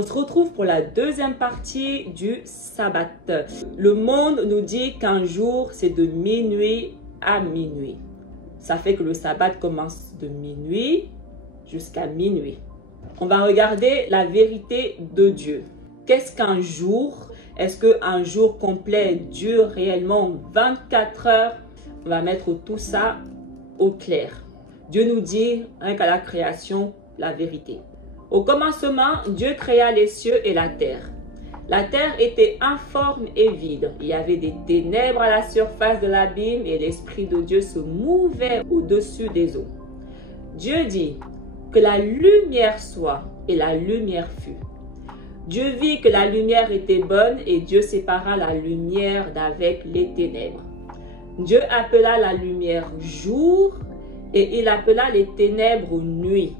On se retrouve pour la deuxième partie du sabbat. Le monde nous dit qu'un jour, c'est de minuit à minuit. Ça fait que le sabbat commence de minuit jusqu'à minuit. On va regarder la vérité de Dieu. Qu'est-ce qu'un jour? Est-ce qu'un jour complet dure réellement 24 heures? On va mettre tout ça au clair. Dieu nous dit, rien qu'à la création, la vérité. Au commencement, Dieu créa les cieux et la terre. La terre était informe et vide. Il y avait des ténèbres à la surface de l'abîme et l'Esprit de Dieu se mouvait au-dessus des eaux. Dieu dit que la lumière soit et la lumière fut. Dieu vit que la lumière était bonne et Dieu sépara la lumière d'avec les ténèbres. Dieu appela la lumière jour et il appela les ténèbres nuit.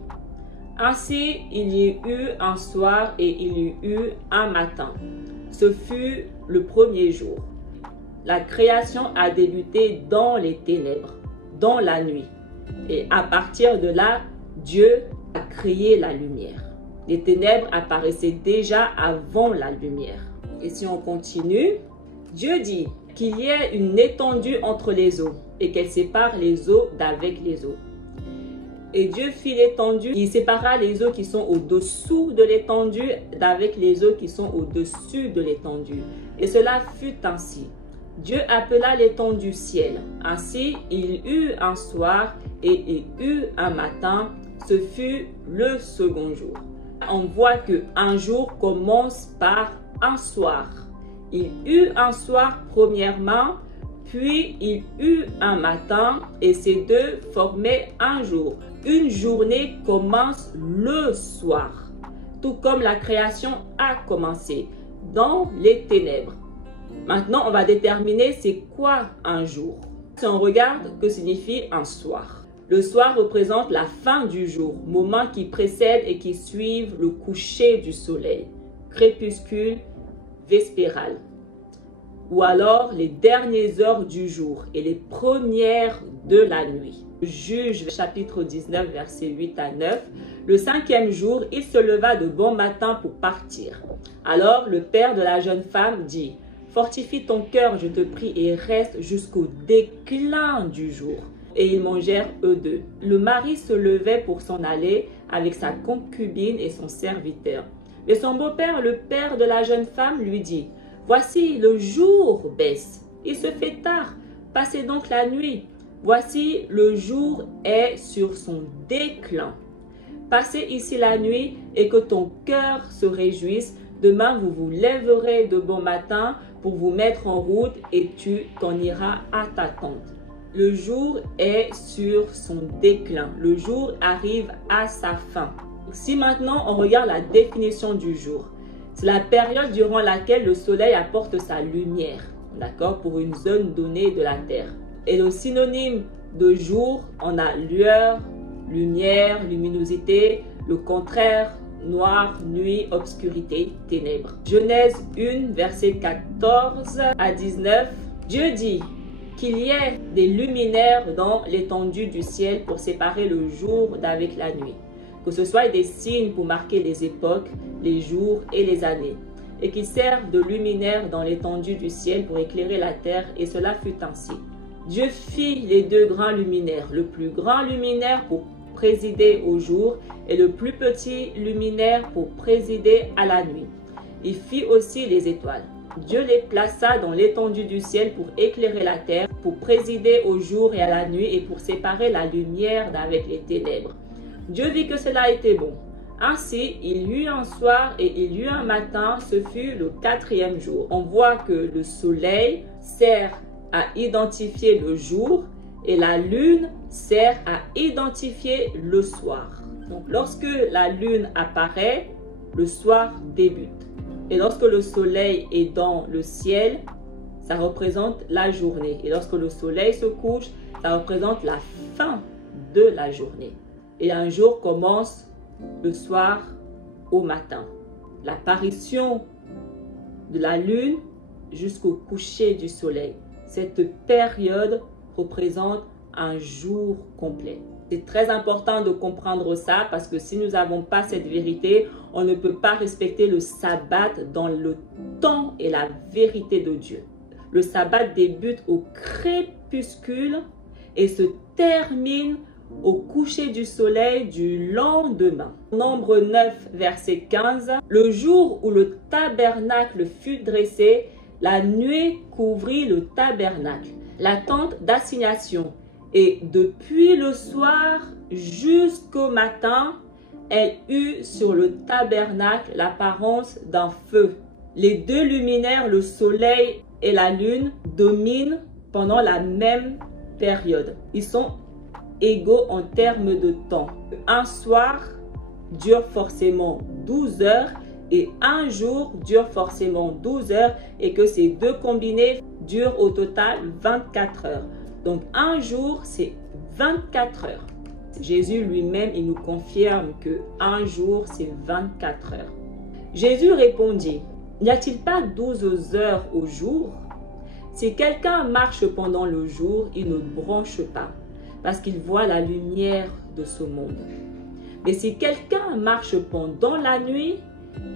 Ainsi, il y eut un soir et il y eut un matin. Ce fut le premier jour. La création a débuté dans les ténèbres, dans la nuit. Et à partir de là, Dieu a créé la lumière. Les ténèbres apparaissaient déjà avant la lumière. Et si on continue, Dieu dit qu'il y ait une étendue entre les eaux et qu'elle sépare les eaux d'avec les eaux. Et Dieu fit l'étendue, il sépara les eaux qui sont au-dessous de l'étendue d'avec les eaux qui sont au-dessus de l'étendue. Et cela fut ainsi. Dieu appela l'étendue ciel. Ainsi, il eut un soir et il eut un matin. Ce fut le second jour. On voit qu'un jour commence par un soir. Il eut un soir premièrement, puis il eut un matin et ces deux formaient un jour. Une journée commence le soir, tout comme la création a commencé dans les ténèbres. Maintenant, on va déterminer c'est quoi un jour. Si on regarde, que signifie un soir? Le soir représente la fin du jour, moment qui précède et qui suit le coucher du soleil, crépuscule vespéral. Ou alors les dernières heures du jour et les premières de la nuit. Juge chapitre 19 versets 8 à 9. Le cinquième jour, il se leva de bon matin pour partir. Alors le père de la jeune femme dit: fortifie ton cœur, je te prie, et reste jusqu'au déclin du jour. Et ils mangèrent eux deux. Le mari se levait pour s'en aller avec sa concubine et son serviteur. Mais son beau-père, le père de la jeune femme, lui dit: voici, le jour baisse, il se fait tard, passez donc la nuit. Voici, le jour est sur son déclin. Passez ici la nuit et que ton cœur se réjouisse. Demain, vous vous lèverez de bon matin pour vous mettre en route et tu t'en iras à ta tente. Le jour est sur son déclin. Le jour arrive à sa fin. Si maintenant on regarde la définition du jour, c'est la période durant laquelle le soleil apporte sa lumière, d'accord, pour une zone donnée de la Terre. Et le synonyme de jour, on a lueur, lumière, luminosité, le contraire, noir, nuit, obscurité, ténèbres. Genèse 1, versets 14 à 19, Dieu dit qu'il y ait des luminaires dans l'étendue du ciel pour séparer le jour d'avec la nuit. Que ce soit des signes pour marquer les époques, les jours et les années, et qu'ils servent de luminaires dans l'étendue du ciel pour éclairer la terre, et cela fut ainsi. Dieu fit les deux grands luminaires, le plus grand luminaire pour présider au jour et le plus petit luminaire pour présider à la nuit. Il fit aussi les étoiles. Dieu les plaça dans l'étendue du ciel pour éclairer la terre, pour présider au jour et à la nuit et pour séparer la lumière d'avec les ténèbres. Dieu vit que cela était bon. Ainsi, il y eut un soir et il y eut un matin, ce fut le quatrième jour. On voit que le soleil sert à identifier le jour et la lune sert à identifier le soir. Donc, lorsque la lune apparaît, le soir débute. Et lorsque le soleil est dans le ciel, ça représente la journée. Et lorsque le soleil se couche, ça représente la fin de la journée. Et un jour commence le soir au matin. L'apparition de la lune jusqu'au coucher du soleil. Cette période représente un jour complet. C'est très important de comprendre ça parce que si nous n'avons pas cette vérité, on ne peut pas respecter le sabbat dans le temps et la vérité de Dieu. Le sabbat débute au crépuscule et se termine au coucher du soleil du lendemain. Nombre 9, verset 15. Le jour où le tabernacle fut dressé, la nuée couvrit le tabernacle, la tente d'assignation. Et depuis le soir jusqu'au matin, elle eut sur le tabernacle l'apparence d'un feu. Les deux luminaires, le soleil et la lune, dominent pendant la même période. Ils sont égaux en termes de temps. Un soir dure forcément 12 heures et un jour dure forcément 12 heures et que ces deux combinés durent au total 24 heures. Donc un jour c'est 24 heures. Jésus lui-même, il nous confirme que un jour c'est 24 heures. Jésus répondit, n'y a-t-il pas 12 heures au jour? Si quelqu'un marche pendant le jour, il ne bronche pas, parce qu'il voit la lumière de ce monde. Mais si quelqu'un marche pendant la nuit,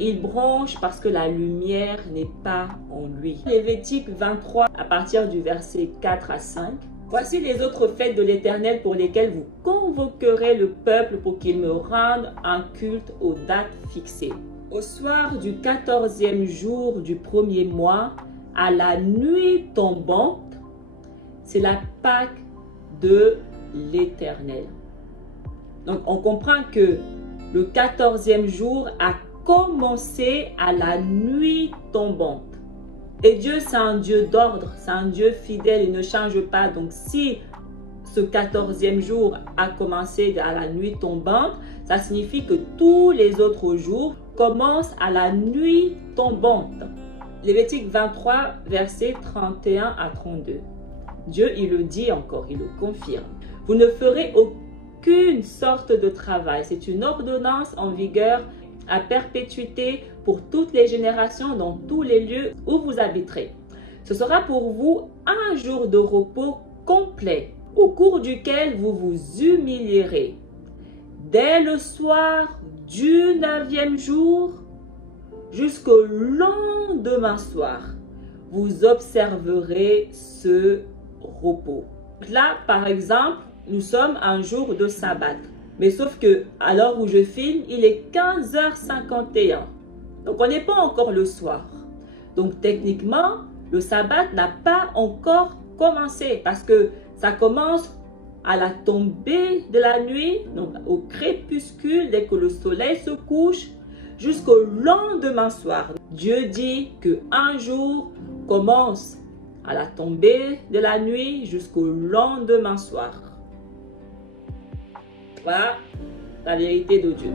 il bronche parce que la lumière n'est pas en lui. Lévitique 23, à partir du verset 4 à 5. Voici les autres fêtes de l'Éternel pour lesquelles vous convoquerez le peuple pour qu'il me rende un culte aux dates fixées. Au soir du 14e jour du premier mois, à la nuit tombante, c'est la Pâque de l'Éternel. Donc on comprend que le 14e jour a commencé à la nuit tombante. Et Dieu, c'est un Dieu d'ordre, c'est un Dieu fidèle, il ne change pas. Donc si ce 14e jour a commencé à la nuit tombante, ça signifie que tous les autres jours commencent à la nuit tombante. Lévitique 23, versets 31 à 32. Dieu, il le dit encore, il le confirme. Vous ne ferez aucune sorte de travail. C'est une ordonnance en vigueur à perpétuité pour toutes les générations dans tous les lieux où vous habiterez. Ce sera pour vous un jour de repos complet au cours duquel vous vous humilierez. Dès le soir du 9e jour jusqu'au lendemain soir, vous observerez ce repos. Là, par exemple, nous sommes un jour de sabbat. Mais sauf que, à l'heure où je filme, il est 15h51. Donc, on n'est pas encore le soir. Donc, techniquement, le sabbat n'a pas encore commencé parce que ça commence à la tombée de la nuit, donc au crépuscule, dès que le soleil se couche, jusqu'au lendemain soir. Dieu dit qu'un jour commence à la tombée de la nuit jusqu'au lendemain soir. Voilà la vérité de Dieu.